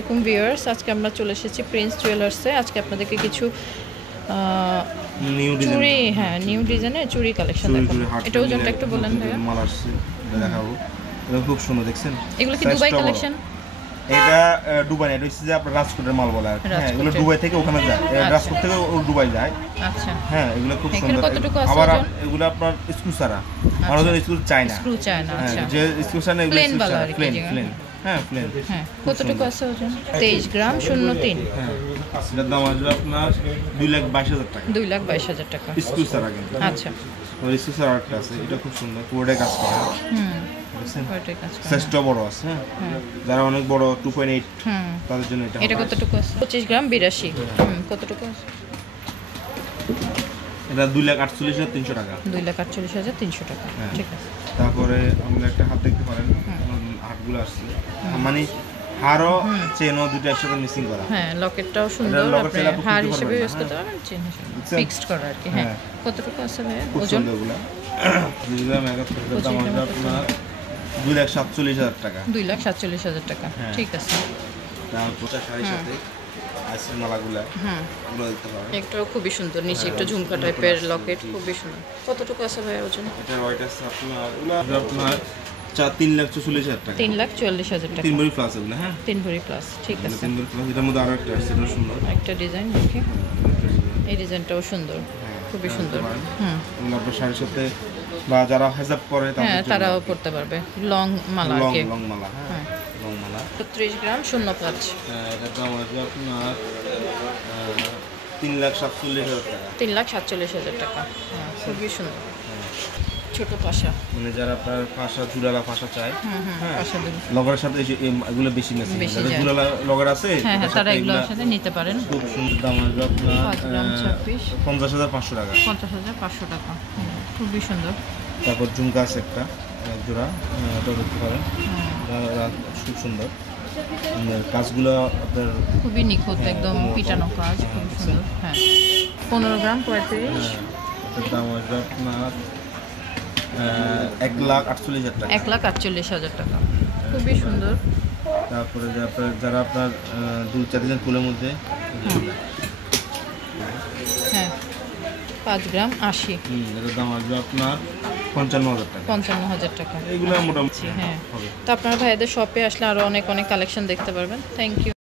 আসসালামু আলাইকুম ভিউয়ার্স, আজকে আমরা চলে এসেছি প্রিন্স জুয়েলার্সে। আজকে আপনাদেরকে কিছু চুড়ি, নিউ ডিজাইনের চুড়ি কালেকশন দেখাবো। এটা ওজনটা একটু বলেন ভাইয়া। মাল আসছে দেখাবো। এটা খুব সুন্দর, দেখছেন? এগুলো কি দুবাই কালেকশন? এটা দুবাই না, এটা হচ্ছে যে আপনার রাজকোটের মাল বলা হয়। হ্যাঁ, এগুলো দুবাই থেকে ওখানে যায়, রাজকোট থেকে দুবাই যায়। আচ্ছা, হ্যাঁ, এগুলো খুব সুন্দর। আবার এগুলো আপনার স্ক্রু ছাড়া, আমাদের স্ক্রু চাই না, স্ক্রু চাই না। আচ্ছা, যে স্ক্রু চাই না, এগুলো প্লেন বালা আর কি। প্লেন। হ্যাঁ, প্লেন। হ্যাঁ, কতটুকু আছে ওজন? 23 গ্রাম 03। হ্যাঁ, এটার দাম আসবে আপনার 2,22,000 টাকা। 2,22,000 টাকা স্ক্রু ছাড়া কিন্তু। আচ্ছা, ওই স্ক্রু ছাড়া একটা আছে, এটা খুব সুন্দর, কোডে কাজ করা। ওইটাই কাজ করে। সাইজটা বড় আছে। হ্যাঁ, যারা অনেক বড় 2.8 তাদের জন্য এটা। এটা কতটুকু আছে? 25 গ্রাম 82। কতটুকু আছে? এটা 2,48,300 টাকা। 2,48,300 টাকা। ঠিক আছে। তারপরে আমরা একটা হাত দেখতে পারেন, হাতগুলো আসছে, মানে হারও চেনও দুটো একসাথে মিক্সিং করা। হ্যাঁ, লকেটটাও সুন্দর, আপনি হার হিসেবে ইউজ করতে পারবেন, চেন হিসেবে ফিক্সড করা আর কি। হ্যাঁ, কতটুকু আছে ভাই ওজন? ওগুলো 2 গ্রাম 71 দাম আসবে আপনার 2,47,000 টাকা। 2,47,000 টাকা। ঠিক আছে। তারপর শাড়ির সাথে আইসের মালাগুলা, এগুলো দেখতে পারেন। একটাও খুবই সুন্দর, নিচে একটু ঝুমকা টাইপের লকেট, খুবই সুন্দর। কতটুকু আছে ভাই ওজন? এটা ওয়াইট আছে আপনার, এগুলো আপনার 3,44,000 টাকা। 3,44,000 টাকা। 3 ভরি প্লাস এগুলো। হ্যাঁ, 3 ভরি প্লাস। ঠিক আছে। 3 ভরি প্লাস। এটার মধ্যে আরো একটা আছে, এটা সুন্দর একটা ডিজাইন দেখি। এই ডিজাইনটাও সুন্দর, খুবই সুন্দর। এগুলো আপনার শাড়ির সাথে বা যারা হেজাব পরে তারাও পড়তে পারবে। লং মালা আর কি। লং মালা। হ্যাঁ, লং মালা। 30 গ্রাম 05। এটার দাম আসবে আপনার 3,47,000 টাকা। 3,47,000 টাকা। খুবই সুন্দর। ছোট পাশা, মানে যারা আপনার পাশা, জুড়ালা পাশা চায়, পাশা দিন লগের সাথে এগুলো বেশি মেশিন, যাদের জুড়ালা লগের আছে তারা এগুলোর সাথে নিতে পারেন। খুব সুন্দর। দাম আসবে আপনার 5 গ্রাম 26, 50,500 টাকা। 50,500 টাকা। খুবই সুন্দর। তারপর ঝুমকা আছে একটা, এক জোড়া, এটা দেখতে পারেন, খুব সুন্দর। কাজগুলো আপনার খুবই নিখুঁত, একদম পিটানো কাজ, খুব সুন্দর। হ্যাঁ, 15 গ্রাম 35। এটার দাম আসবে আপনার 1,48,000 টাকা। 1,48,000 টাকা। খুবই সুন্দর। তারপরে যারা আপনার 2-4 ডিজাইন ফুলের মধ্যে, হ্যাঁ, 5 গ্রাম 80। এটার দাম আসবে আপনার 55,000 টাকা। 55,000 টাকা। এগুলো মোটামুটি। হ্যাঁ, তো আপনারা ভাইয়াদের শপে আসলে আরো অনেক কালেকশন দেখতে পারবেন। Thank you.